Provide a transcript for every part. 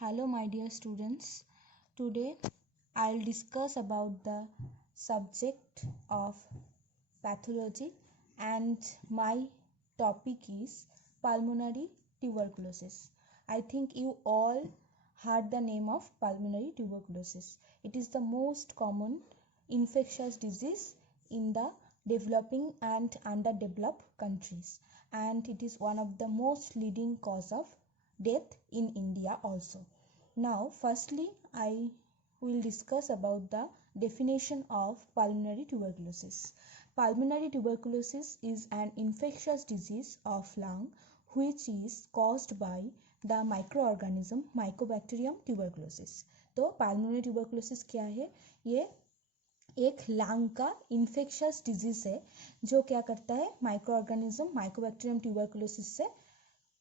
Hello my dear students. Today I'll discuss about the subject of pathology and my topic is pulmonary tuberculosis. I think you all heard the name of pulmonary tuberculosis. It is the most common infectious disease in the developing and underdeveloped countries, and it is one of the most leading cause of death in India also. Now, firstly, I will discuss about the definition of pulmonary tuberculosis. Pulmonary tuberculosis is an infectious disease of lung which is caused by the microorganism Mycobacterium tuberculosis. तो pulmonary tuberculosis क्या है? ये एक lung का infectious disease है जो क्या करता है, माइक्रो ऑर्गेनिज्म माइकोबैक्टीरियम ट्यूबरकुलोसिस से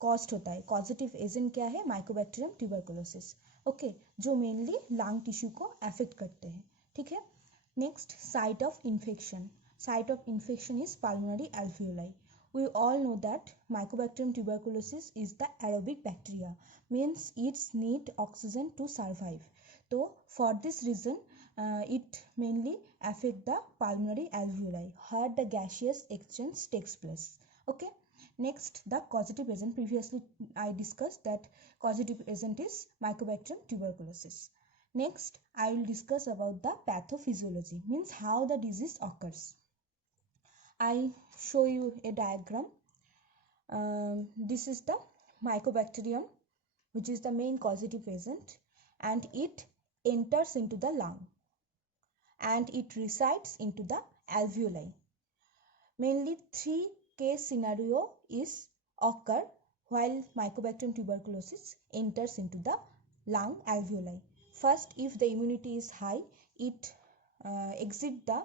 कॉस्ट होता है. कॉजेटिव एजेंट क्या है? Mycobacterium tuberculosis. ओके, जो मेनली लंग टिश्यू को अफेक्ट करते हैं. ठीक है. Next, site of infection. Site of infection is pulmonary alveoli. We all know that Mycobacterium tuberculosis is the aerobic bacteria, means it need oxygen to survive. So for this reason it mainly affect the pulmonary alveoli where the gaseous exchange takes place. Okay. Next, the causative agent. Previously I discussed that causative agent is Mycobacterium tuberculosis. Next, I will discuss about the pathophysiology, means how the disease occurs. I show you a diagram. This is the Mycobacterium, which is the main causative agent, and it enters into the lung and it resides into the alveoli. Mainly 3 case scenario is occur while Mycobacterium tuberculosis enters into the lung alveoli. First, if the immunity is high, it exit the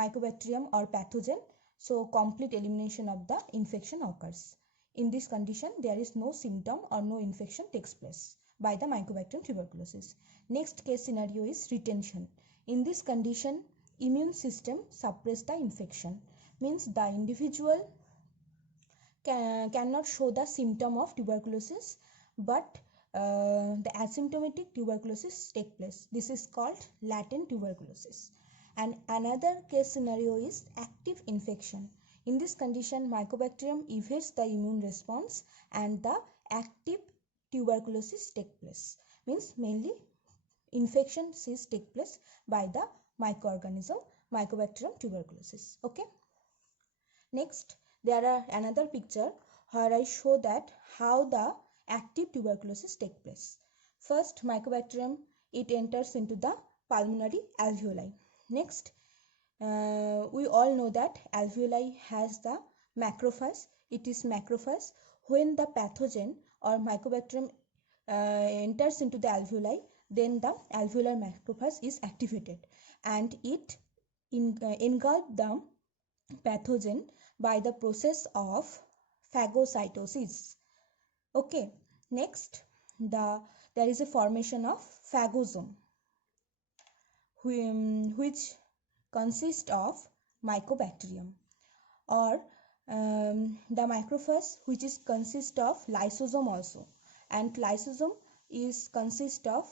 mycobacterium or pathogen, so complete elimination of the infection occurs. In this condition, there is no symptom or no infection takes place by the Mycobacterium tuberculosis. Next case scenario is retention. In this condition, immune system suppress the infection, means the individual cannot show the symptom of tuberculosis, but the asymptomatic tuberculosis take place. This is called latent tuberculosis. And another case scenario is active infection. In this condition, Mycobacterium evades the immune response and the active tuberculosis take place. Means mainly infection is take place by the microorganism Mycobacterium tuberculosis. Okay. Next, there are another picture where I show that how the active tuberculosis take place. First, Mycobacterium, it enters into the pulmonary alveoli. Next, we all know that alveoli has the macrophage. It is macrophage. When the pathogen or Mycobacterium enters into the alveoli, then the alveolar macrophage is activated and it engulf the pathogen by the process of phagocytosis. Okay. Next, there is a formation of phagosome which consists of mycobacterium, or the macrophage which is consist of lysosome also, and lysosome is consist of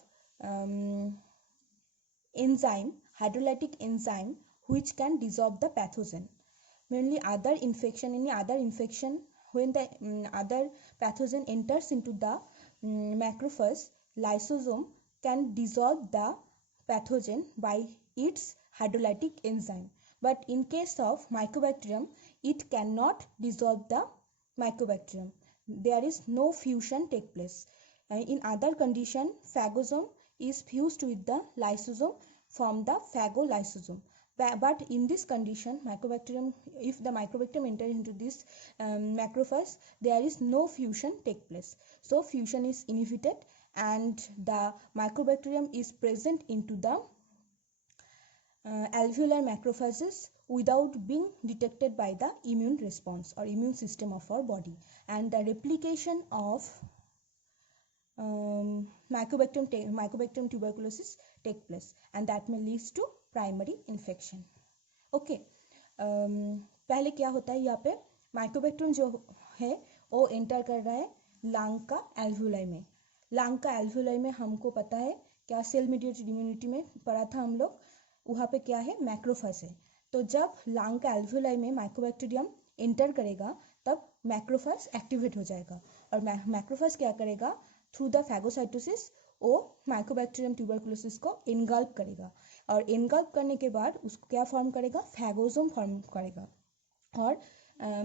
enzyme, hydrolytic enzyme, which can dissolve the pathogen. Mainly other infection, any other infection, when the other pathogen enters into the macrophage, lysosome can dissolve the pathogen by its hydrolytic enzyme. But in case of Mycobacterium, it cannot dissolve the Mycobacterium. There is no fusion take place. In other condition, phagosome is fused with the lysosome from the phagolysosome. But in this condition, Mycobacterium, if the Mycobacterium enters into this macrophage, there is no fusion take place. So fusion is inhibited and the Mycobacterium is present into the alveolar macrophages without being detected by the immune response or immune system of our body, and the replication of Mycobacterium tuberculosis take place, and that may lead to primary infection. Okay, पहले क्या होता है, यहाँ पे Mycobacterium जो है वो enter कर रहा है लंग का एल्वुलाई में. लंग का एल्वियोलाई में हमको पता है क्या, सेल मीडिएटेड इम्यूनिटी में पढ़ा था हम लोग, वहाँ पे क्या है, मैक्रोफेज है। तो जब लंग का एल्वियोलाई में माइकोबैक्टीरियम एंटर करेगा तब मैक्रोफेज एक्टिवेट हो जाएगा, और मैक्रोफेज क्या करेगा, थ्रू द फैगोसाइटोसिस वो माइकोबैक्टीरियम ट्यूबरकुलोसिस को इनगल्प करेगा, और इनगल्प करने के बाद उसको क्या फॉर्म करेगा, फैगोसोम फॉर्म करेगा। और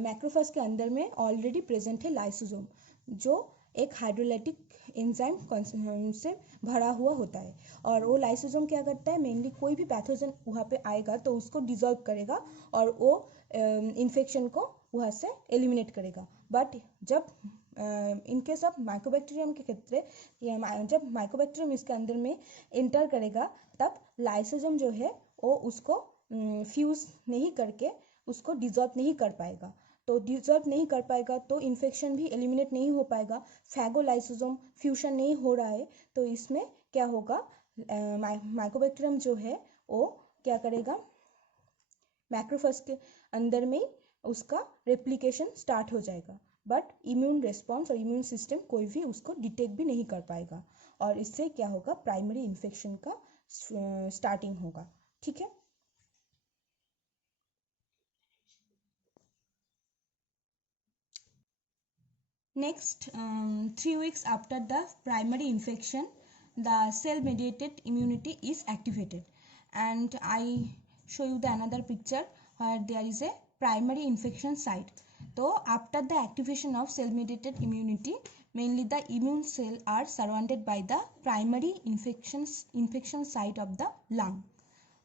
मैक्रोफेज के अंदर में ऑलरेडी प्रेजेंट है लाइसोसोम, जो एक हाइड्रोलाइटिक एंजाइम से भरा हुआ होता है। और वो लाइसोसोम क्या करता है, मेनली कोई भी पैथोजन वहाँ पे आएगा तो उसको डिजॉल्व करेगा और वो इन्फेक्शन को वहाँ से एलिमिनेट करेगा। बट जब इन केस ऑफ माइकोबैक्टीरियम के क्षेत्र, जब माइकोबैक्टीरियम इसके अंदर में एंटर करेगा तब लाइसोसोम जो है वो उसको फ्यूज नहीं करके उसको डिजॉल्व नहीं कर पाएगा। तो डिजॉल्व नहीं कर पाएगा तो इन्फेक्शन भी एलिमिनेट नहीं हो पाएगा, फैगोलाइसोसोम फ्यूशन नहीं हो रहा है। तो इसमें क्या होगा, माइकोबैक्टीरियम जो है वो क्या करेगा, मैक्रोफेज के अंदर में उसका रेप्लिकेशन स्टार्ट हो जाएगा, बट इम्यून रिस्पॉन्स और इम्यून सिस्टम कोई भी उसको डिटेक्ट भी नहीं कर पाएगा, और इससे क्या होगा, प्राइमरी इन्फेक्शन का स्टार्टिंग होगा। ठीक है। Next, 3 weeks after the primary infection, the cell-mediated immunity is activated, and I show you the another picture where there is a primary infection site. So after the activation of cell-mediated immunity, mainly the immune cell are surrounded by the primary infection site of the lung.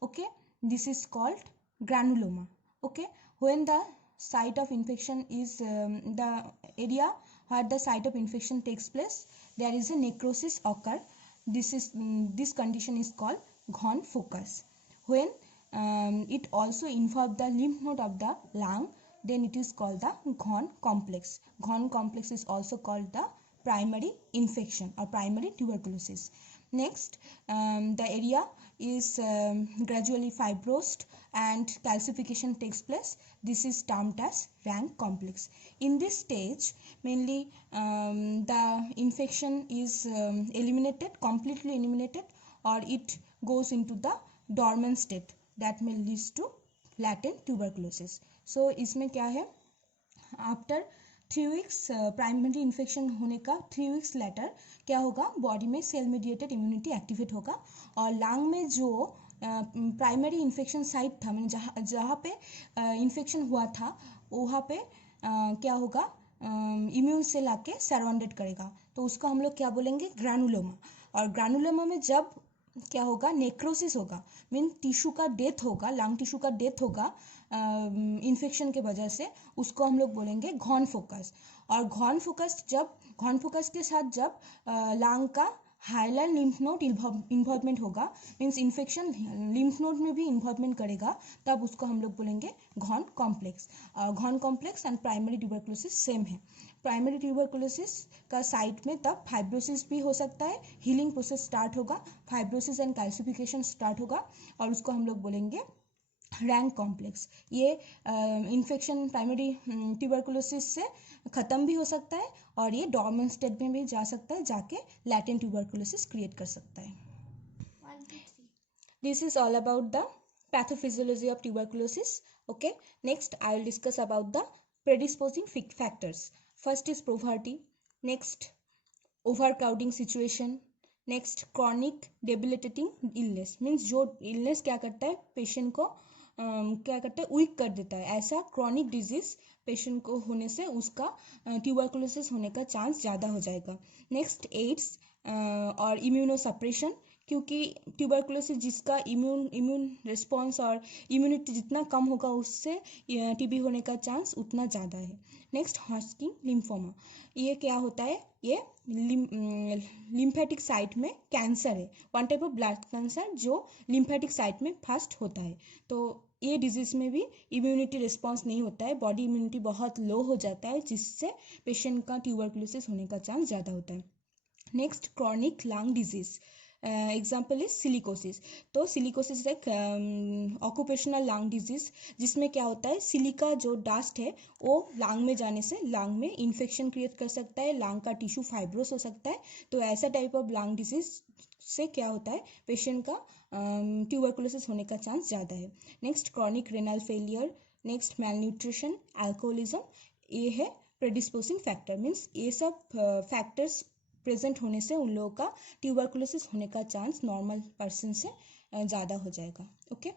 Okay, this is called granuloma. Okay, when the site of infection is the area where the site of infection takes place, there is a necrosis occur. This condition is called Gone focus. When it also involves the lymph node of the lung, then it is called the Gone complex. Gone complex is also called the primary infection or primary tuberculosis. Next, the area is gradually fibrosed and calcification takes place. This is termed as rank complex. In this stage, mainly the infection is completely eliminated, or it goes into the dormant state that may lead to latent tuberculosis. So इसमें क्या है, after 3 weeks primary infection होने का 3 weeks letter क्या होगा, body में cell mediated immunity activate होगा, और लंग में जो प्राइमरी इन्फेक्शन साइट था, मैंने जहाँ पे इन्फेक्शन हुआ था वहाँ पे क्या होगा, इम्यून सेल आके सराउंडेड करेगा, तो उसको हम लोग क्या बोलेंगे, ग्रानुलोमा। और ग्रानुलोमा में जब क्या होगा, नेक्रोसिस होगा, मीन टिश्यू का डेथ होगा, लंग टिश्यू का डेथ होगा इन्फेक्शन के वजह से, उसको हम लोग बोलेंगे घॉन फोकस। और घॉन फोकस के साथ जब लंग का हाइलर लिम्फ नोड इन्वॉल्वमेंट होगा, मीन्स इन्फेक्शन लिम्फ नोड में भी इन्वॉल्वमेंट करेगा, तब उसको हम लोग बोलेंगे Ghon complex. Ghon complex and primary tuberculosis same है। प्राइमरी ट्यूबरकुलोसिस का साइट में तब फाइब्रोसिस भी हो सकता है, हीलिंग प्रोसेस स्टार्ट होगा, फाइब्रोसिस एंड कैल्सिफिकेशन स्टार्ट होगा, और उसको हम लोग बोलेंगे रैंक कॉम्प्लेक्स। ये इन्फेक्शन प्राइमरी ट्यूबरकुलोसिस से ख़त्म भी हो सकता है, और ये डॉर्मेंट स्टेट में भी जा सकता है, जाके लैटेंट ट्यूबरकुलोसिस क्रिएट कर सकता है। This is all about the pathophysiology of tuberculosis. Okay, next I will discuss about the predisposing factors. First is poverty, next overcrowding situation, next chronic debilitating illness, means जो illness क्या करता है, patient को क्या करता है, वीक कर देता है। ऐसा क्रॉनिक डिजीज पेशेंट को होने से उसका ट्यूबरकुलोसिस होने का चांस ज़्यादा हो जाएगा। नेक्स्ट एड्स और इम्यूनोसप्रेशन, क्योंकि ट्यूबरकुलोसिस जिसका इम्यून रिस्पॉन्स और इम्यूनिटी जितना कम होगा उससे टीबी होने का चांस उतना ज़्यादा है। नेक्स्ट हॉटस्किन लिम्फोमा, ये क्या होता है, ये लिम्फेटिक साइट में कैंसर है, one type of blood cancer जो लिम्फेटिक साइट में फर्स्ट होता है। तो ये डिजीज़ में भी इम्यूनिटी रिस्पॉन्स नहीं होता है, बॉडी इम्यूनिटी बहुत लो हो जाता है, जिससे पेशेंट का ट्यूबरकुलोसिस होने का चांस ज़्यादा होता है। Next chronic lung disease, example is silicosis. तो सिलिकोसिस एक ऑक्यूपेशनल लंग डिजीज जिसमें क्या होता है, सिलिका जो डस्ट है वो लंग में जाने से लंग में इन्फेक्शन क्रिएट कर सकता है, लंग का टिश्यू फाइब्रोस हो सकता है। तो ऐसा टाइप ऑफ लंग डिजीज से क्या होता है, पेशेंट का ट्यूबरकुलोसिस होने का चांस ज़्यादा है। Next chronic renal failure, next malnutrition, alcoholism, ये है प्रेडिस्पोजिंग फैक्टर। मीन्स ये सब फैक्टर्स प्रेजेंट होने से उन लोगों का ट्यूबरकुलोसिस होने का चांस नॉर्मल पर्सन से ज़्यादा हो जाएगा। Okay,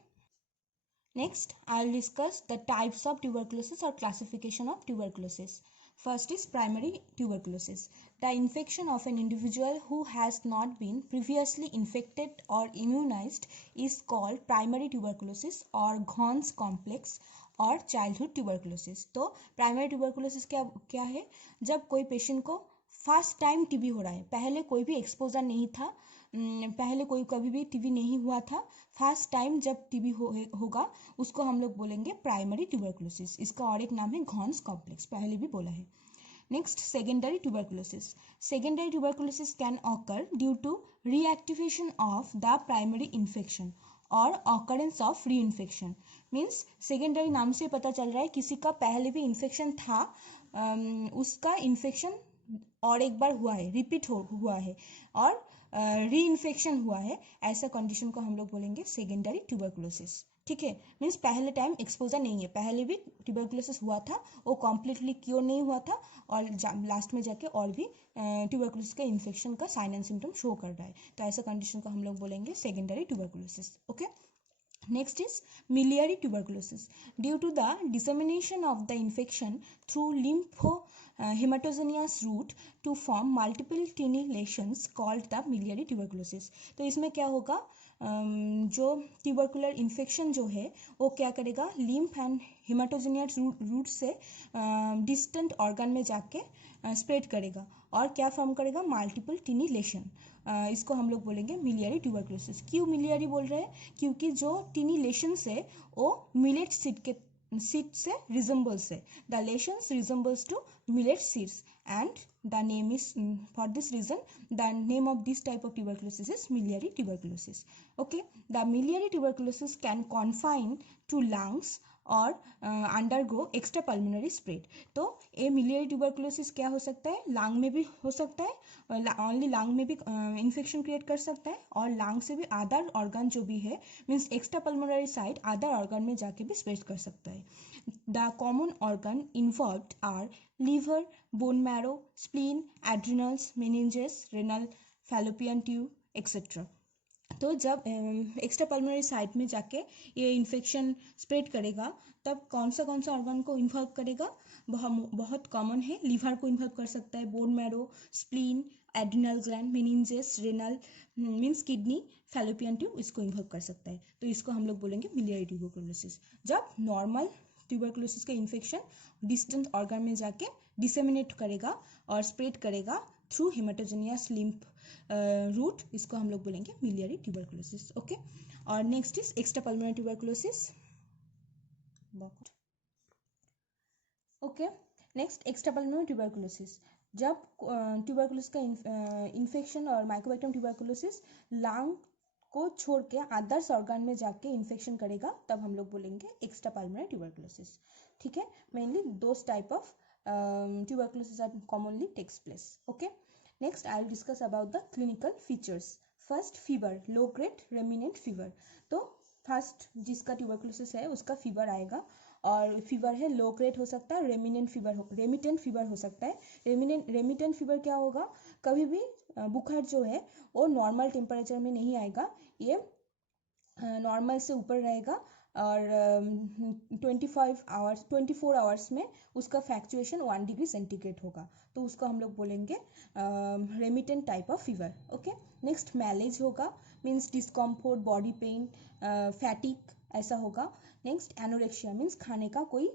next I will discuss the types of tuberculosis और classification of tuberculosis. First is primary tuberculosis. The infection of an individual who has not been previously infected or immunized is called primary tuberculosis or Ghon's complex और childhood tuberculosis. तो primary tuberculosis क्या क्या है, जब कोई patient को first time TB हो रहा है, पहले कोई भी एक्सपोजर नहीं था, पहले कोई कभी भी टीबी नहीं हुआ था, फर्स्ट टाइम जब टीबी होगा उसको हम लोग बोलेंगे प्राइमरी ट्यूबरकुलोसिस। इसका और एक नाम है घॉन्स कॉम्प्लेक्स, पहले भी बोला है। Next secondary tuberculosis. Secondary tuberculosis can occur due to reactivation of the primary infection और occurrence of reinfection. Means secondary नाम से पता चल रहा है किसी का पहले भी इन्फेक्शन था, उसका इन्फेक्शन और एक बार हुआ है, रिपीट हुआ है और री इन्फेक्शन हुआ है, ऐसा कंडीशन को हम लोग बोलेंगे सेकेंडरी ट्यूबरकुलोसिस. ठीक है, मीन्स पहले टाइम एक्सपोजर नहीं है, पहले भी ट्यूबरकुलोसिस हुआ था, वो कॉम्प्लीटली क्योर नहीं हुआ था और लास्ट में जाके और भी ट्यूबरकुलोसिस के इन्फेक्शन का साइन एंड सिम्टम शो कर रहा है, तो ऐसा कंडीशन को हम लोग बोलेंगे secondary tuberculosis. Okay, next is miliary tuberculosis. Due to the dissemination of the infection through hematogenous route to form multiple tiny lesions called the miliary tuberculosis. तो इसमें क्या होगा, जो ट्यूबरकुलर इन्फेक्शन जो है वो क्या करेगा, लिम्फ एंड हेमाटोजेनियस रूट से डिस्टेंट ऑर्गन में जाके स्प्रेड करेगा और क्या फॉर्म करेगा, मल्टीपल टिनी लेशन. इसको हम लोग बोलेंगे मिलियरी ट्यूबरकुलोसिस. क्यों मिलियरी बोल रहे हैं, क्योंकि जो टिनी लेशंस है वो मिलेट सीड से रिजेंबल्स है. The lesions resembles to millet seeds and the name is for this reason the name of this type of tuberculosis is miliary tuberculosis. Okay, the miliary tuberculosis can confine to lungs और undergo extra pulmonary spread. तो ये miliary tuberculosis क्या हो सकता है, lung में भी हो सकता है, ओनली लंग में भी इन्फेक्शन क्रिएट कर सकता है और लंग से भी अदर ऑर्गन जो भी है means extra pulmonary side other organ में जाके भी स्प्रेड कर सकता है. The common organ involved are liver, bone marrow, spleen, adrenals, meninges, renal, fallopian tube etcetera. तो जब एक्स्ट्रा पल्मोनरी साइट में जाके ये इन्फेक्शन स्प्रेड करेगा तब कौन सा ऑर्गन को इन्वॉल्व करेगा, बहुत कॉमन है, लिवर को इन्वॉल्व कर सकता है, bone marrow, spleen, adrenal gland, meninges, renal means kidney, fallopian tube, इसको इन्वॉल्व कर सकता है. तो इसको हम लोग बोलेंगे मिलियरी ट्यूबरकुलोसिस. जब नॉर्मल ट्यूबरकुलोसिस का इन्फेक्शन डिस्टेंट ऑर्गन में जाके डिसेमिनेट करेगा और स्प्रेड करेगा थ्रू हेमाटोजेनियस लिम्फ रूट, इसको हम लोग बोलेंगे मिलियरी ट्यूबरकुलोसिस. ओके, और next is extra pulmonary tuberculosis. Okay, next extra pulmonary tuberculosis. जब ट्यूबरकुलोसिस का इन्फेक्शन और माइकोबैक्टीरियम ट्यूबरकुलोसिस लंग को छोड़ के अदर्स ऑर्गन में जाके इन्फेक्शन करेगा तब हम लोग बोलेंगे एक्स्ट्रा पल्मोनरी ट्यूबरकुलोसिस. ठीक है, mainly those type of tuberculosis are commonly takes place. Okay, next I will discuss about the clinical features. First, fever, low grade remnant fever. तो फर्स्ट जिसका ट्यूबरकुलोसिस है उसका फीवर आएगा और फीवर है low grade हो सकता है, रेमिटेंट फीवर हो सकता है. रेमिटेंट फीवर क्या होगा, कभी भी बुखार जो है वो नॉर्मल टेम्परेचर में नहीं आएगा, ये नॉर्मल से ऊपर रहेगा और 24 आवर्स में उसका फ्लैक्चुएशन 1 डिग्री सेंटीग्रेड होगा, तो उसको हम लोग बोलेंगे remittent type of fever. Okay, next malaise होगा, means discomfort, body pain, fatigue ऐसा होगा. नेक्स्ट एनोरेक्सिया मीन्स खाने का कोई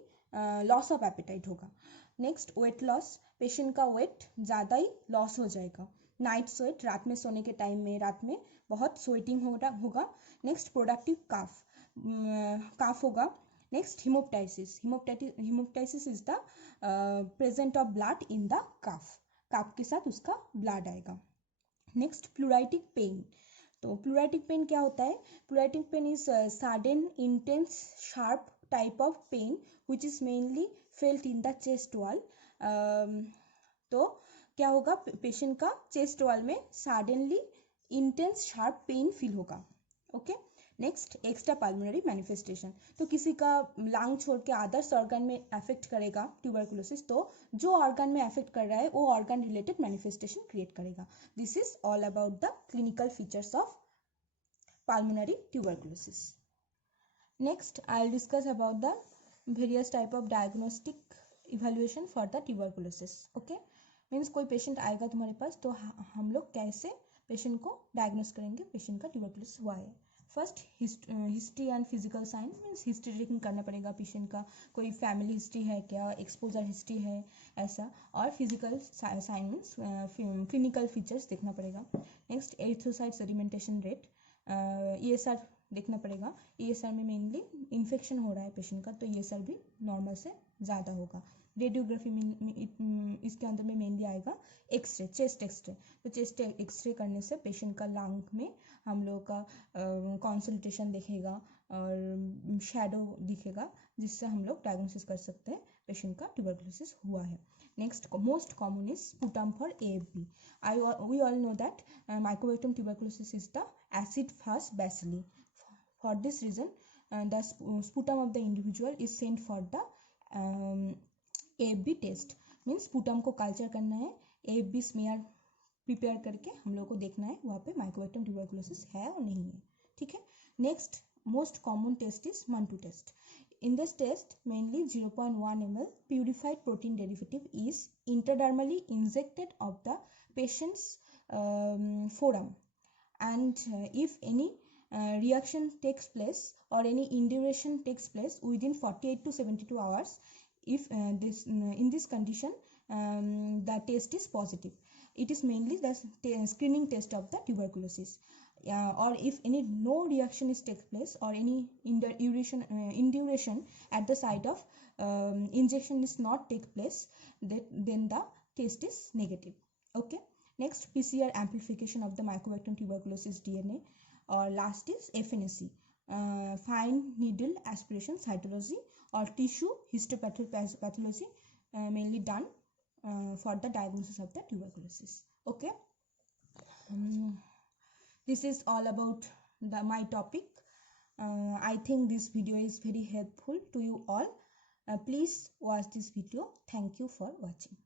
लॉस ऑफ एपेटाइट होगा. नेक्स्ट वेट लॉस, पेशेंट का वेट ज़्यादा ही लॉस हो जाएगा. नाइट स्वेट, रात में सोने के टाइम में रात में बहुत स्वेटिंग होगा. नेक्स्ट प्रोडक्टिव काफ होगा. Next haemoptysis is the present of blood in the cough के साथ उसका ब्लड आएगा. नेक्स्ट प्लूराइटिक पेन, तो प्लूराटिक पेन क्या होता है? Pleuritic pain is sudden intense sharp type of pain which is mainly felt in the chest wall. तो क्या होगा, पेशेंट का चेस्ट वॉल में suddenly intense sharp pain feel होगा। Okay, next extra pulmonary manifestation. तो किसी का लंग छोड़ के अदर्स ऑर्गन में अफेक्ट करेगा ट्यूबरकुलोसिस, तो जो ऑर्गन में अफेक्ट कर रहा है वो ऑर्गन रिलेटेड मैनिफेस्टेशन क्रिएट करेगा। This is all about the clinical features of pulmonary tuberculosis. Next, I'll discuss about the various type of diagnostic evaluation for the tuberculosis. Okay, means कोई patient आएगा तुम्हारे पास तो हम लोग कैसे पेशेंट को diagnose करेंगे पेशेंट का ट्यूबरकुलोसिस हुआ है। First, history and physical sign, means history taking करना पड़ेगा पेशेंट का, कोई फैमिली हिस्ट्री है क्या, एक्सपोजर हिस्ट्री है ऐसा, और physical sign means clinical features देखना पड़ेगा। Next, erythrocyte sedimentation rate, ESR देखना पड़ेगा। ESR में मेनली इन्फेक्शन हो रहा है पेशेंट का, तो ESR भी नॉर्मल से ज़्यादा होगा। रेडियोग्राफी में इसके अंदर में मेनली आएगा एक्सरे, चेस्ट एक्सरे। तो चेस्ट एक्सरे करने से पेशेंट का लंग में हम लोग का कॉन्सल्टेशन दिखेगा और शैडो दिखेगा, जिससे हम लोग डायग्नोसिस कर सकते हैं पेशेंट का ट्यूबरकुलोसिस हुआ है। Next, most common is sputum for AFB. We all know that Mycobacterium tuberculosis is the acid-fast bacilli. For this reason, the sputum of the individual is sent for the AFB test. Means sputum को culture करना है, AFB smear prepare करके हम लोग को देखना है वहाँ पे माइकोबैक्टीरियम ट्यूबरकुलोसिस है और नहीं है। ठीक है, next most common test is Mantoux test. In this test, mainly 0.1 ml purified protein derivative is intradermally injected of the patient's forearm, and if any reaction takes place or any induration takes place within 48 to 72 hours, if in this condition the test is positive, it is mainly the screening test of the tuberculosis. Or if any no reaction is take place or any induration at the site of injection is not take place, then the test is negative. Okay, next, PCR amplification of the Mycobacterium tuberculosis DNA, or last is FNAC, fine needle aspiration cytology or tissue histopathology, mainly done for the diagnosis of the tuberculosis. Okay, this is all about my topic. I think this video is very helpful to you all. Please watch this video. Thank you for watching.